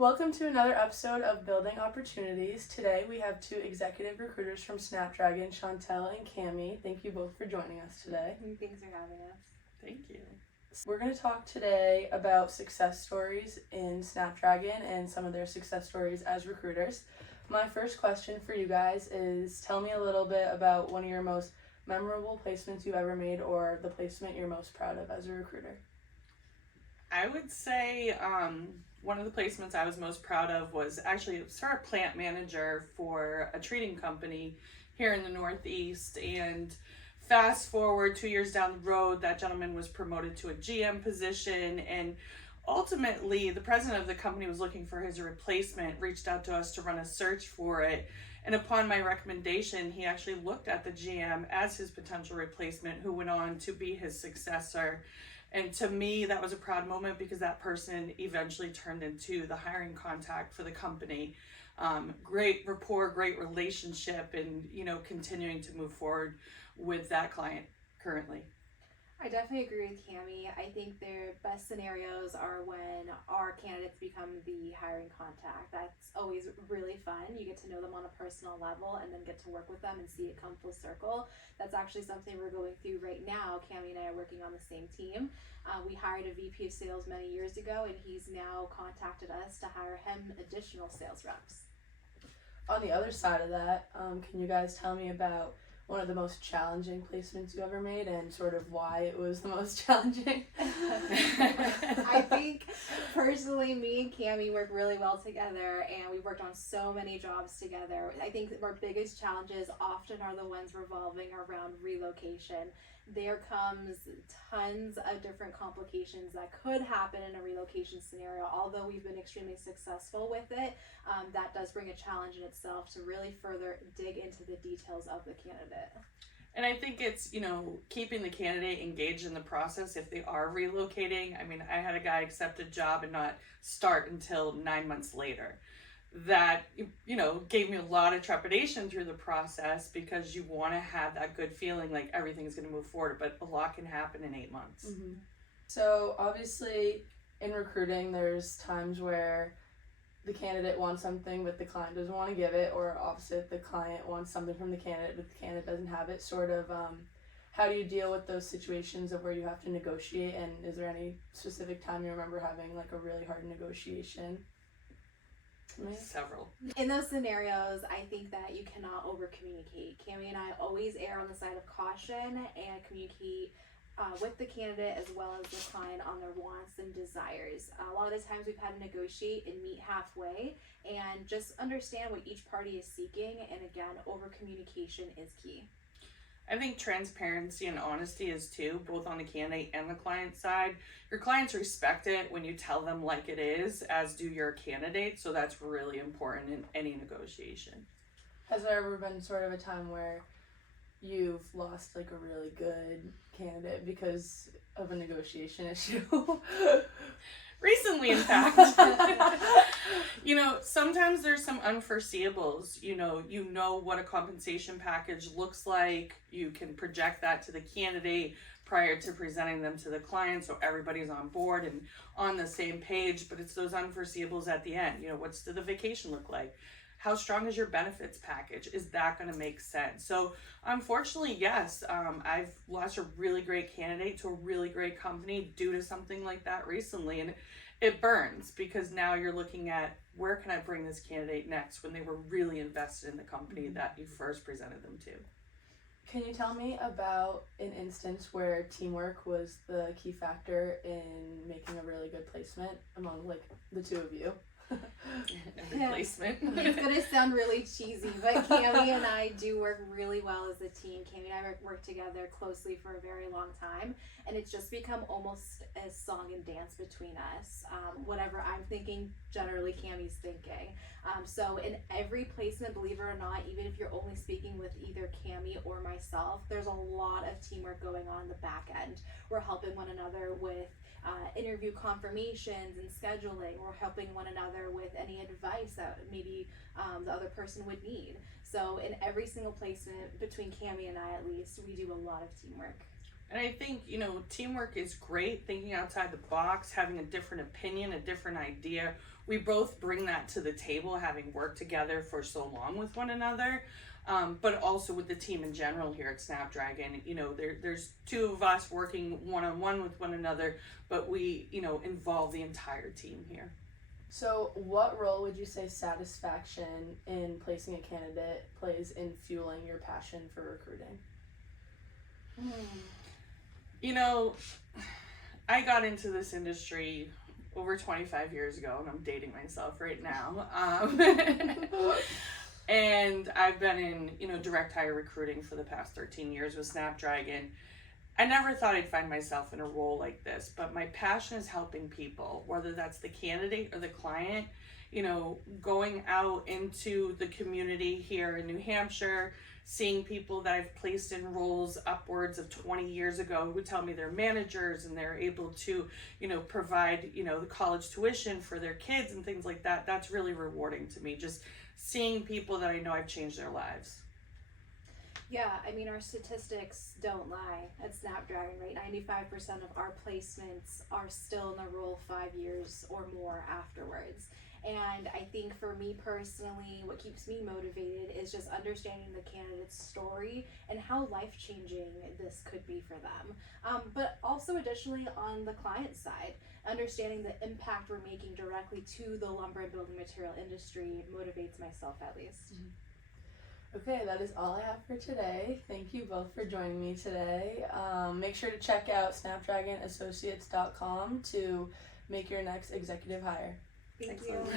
Welcome to another episode of Building Opportunities. Today we have two executive recruiters from SnapDragon, Chantelle and Kammey. Thank you both for joining us today. Thanks for having us. Thank you. We're going to talk today about success stories in SnapDragon and some of their success stories as recruiters. My first question for you guys is, tell me a little bit about one of your most memorable placements you ever made, or the placement you're most proud of as a recruiter. I would say one of the placements I was most proud of was actually start a plant manager for a treating company here in the Northeast. And fast forward 2 years down the road, that gentleman was promoted to a GM position, and ultimately the president of the company was looking for his replacement, reached out to us to run a search for it. And upon my recommendation, he actually looked at the GM as his potential replacement, who went on to be his successor. And to me, that was a proud moment because that person eventually turned into the hiring contact for the company. Great rapport, great relationship, and continuing to move forward with that client currently. I definitely agree with Kammey. I think their best scenarios are when our candidates become the hiring contact. That's always really fun. You get to know them on a personal level and then get to work with them and see it come full circle. That's actually something we're going through right now. Kammey and I are working on the same team. We hired a VP of sales many years ago, and he's now contacted us to hire him additional sales reps. On the other side of that, can you guys tell me about one of the most challenging placements you ever made and sort of why it was the most challenging? I think personally, me and Kammey work really well together, and we worked on so many jobs together. I think our biggest challenges often are the ones revolving around relocation. There comes tons of different complications that could happen in a relocation scenario. Although we've been extremely successful with it, that does bring a challenge in itself to really further dig into the details of the candidate. And I think it's, keeping the candidate engaged in the process if they are relocating. I mean, I had a guy accept a job and not start until 9 months later. That, gave me a lot of trepidation through the process because you want to have that good feeling like everything's going to move forward, but a lot can happen in 8 months. Mm-hmm. So obviously in recruiting, there's times where the candidate wants something but the client doesn't want to give it, or opposite, the client wants something from the candidate but the candidate doesn't have it. Sort of, how do you deal with those situations of where you have to negotiate, and is there any specific time you remember having like a really hard negotiation? Several. In those scenarios, I think that you cannot over communicate. Kammey and I always err on the side of caution and communicate with the candidate as well as the client on their wants and desires. A lot of the times we've had to negotiate and meet halfway and just understand what each party is seeking, and again, over communication is key. I think transparency and honesty is too, both on the candidate and the client side. Your clients respect it when you tell them like it is, as do your candidates, so that's really important in any negotiation. Has there ever been sort of a time where you've lost like a really good candidate because of a negotiation issue? Recently, in fact. Sometimes there's some unforeseeables. You know what a compensation package looks like. You can project that to the candidate prior to presenting them to the client, so everybody's on board and on the same page, but it's those unforeseeables at the end. What's the vacation look like? How strong is your benefits package? Is that going to make sense? So unfortunately, yes, I've lost a really great candidate to a really great company due to something like that recently. And it burns because now you're looking at, where can I bring this candidate next when they were really invested in the company that you first presented them to? Can you tell me about an instance where teamwork was the key factor in making a really good placement among like the two of you? Replacement. It's gonna sound really cheesy, but Kammey and I do work really well as a team. Kammey and I work together closely for a very long time, and it's just become almost a song and dance between us. Whatever I'm thinking, generally Kammey's thinking. So in every placement, believe it or not, even if you're only speaking with either Kammey or myself, there's a lot of teamwork going on in the back end. We're helping one another with interview confirmations and scheduling. We're helping one another with any advice that maybe the other person would need. So in every single placement, between Kammey and I at least, we do a lot of teamwork. And I think, teamwork is great, thinking outside the box, having a different opinion, a different idea we both bring that to the table, having worked together for so long with one another. But also with the team in general here at SnapDragon, you know, there's two of us working one-on-one with one another, but we, you know, involve the entire team here. So what role would you say satisfaction in placing a candidate plays in fueling your passion for recruiting? You know, I got into this industry over 25 years ago, and I'm dating myself right now. And I've been in, you know, direct hire recruiting for the past 13 years with SnapDragon. I never thought I'd find myself in a role like this, but my passion is helping people, whether that's the candidate or the client, you know, going out into the community here in New Hampshire, seeing people that I've placed in roles upwards of 20 years ago who tell me they're managers and they're able to, you know, provide, you know, the college tuition for their kids and things like that. That's really rewarding to me, just seeing people that I know I've changed their lives. Yeah, I mean, our statistics don't lie at SnapDragon, right? 95% of our placements are still in the role 5 years or more afterwards. And I think for me personally, what keeps me motivated is just understanding the candidate's story and how life-changing this could be for them. But also additionally on the client side, understanding the impact we're making directly to the lumber and building material industry motivates myself at least. Okay, that is all I have for today. Thank you both for joining me today. Make sure to check out SnapDragon Associates.com to make your next executive hire. Thank Excellent. you.